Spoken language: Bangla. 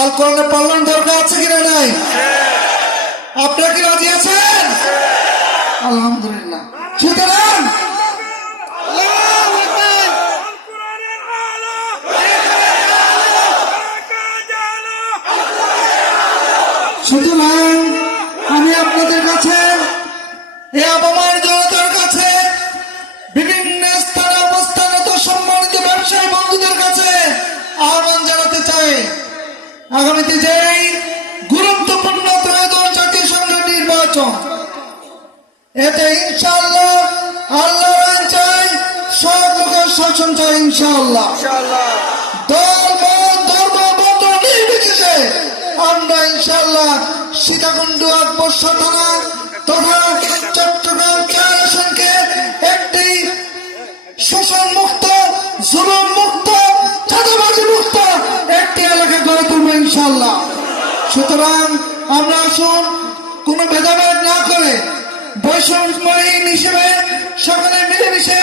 আল কোরআনে পালন দরকার আছে কিনা নাই? আপনারা কি রাজি আছেন? আলহামদুলিল্লাহ। সুতরাং সুতরাং আমি আপনাদের কাছে এই আবহাওয়ার জনতার কাছে বিভিন্ন স্থানে অবস্থানত সম্মানিত ব্যবসায়ী বন্ধুদের কাছে আহ্বান জানাতে চাই, আগামীতে যেই গুরুত্বপূর্ণ ত্রয়োদশ জাতীয় সংসদ নির্বাচন, এতে ইনশাআল্লাহ আল্লাহ চাই, সব লোকের শাসন চাই ইনশাআল্লাহ। দল মত ধর্ম বর্ণ নির্বিশেষে আমরা ইনশাআল্লাহ সীতাকুণ্ড আকবর্ষা থানা তথা চট্টগ্রাম 4 আসনকে একটি শোষণ মুক্ত, জুলুম মুক্ত, চাঁদাবাজি মুক্ত একটি এলাকা গড়ে তুলব ইনশাআল্লাহ। সুতরাং আমরা আসুন কোনো ভেদাভেদ না করে বৈষম্যহীন হিসেবে সকলে মিলেমিশে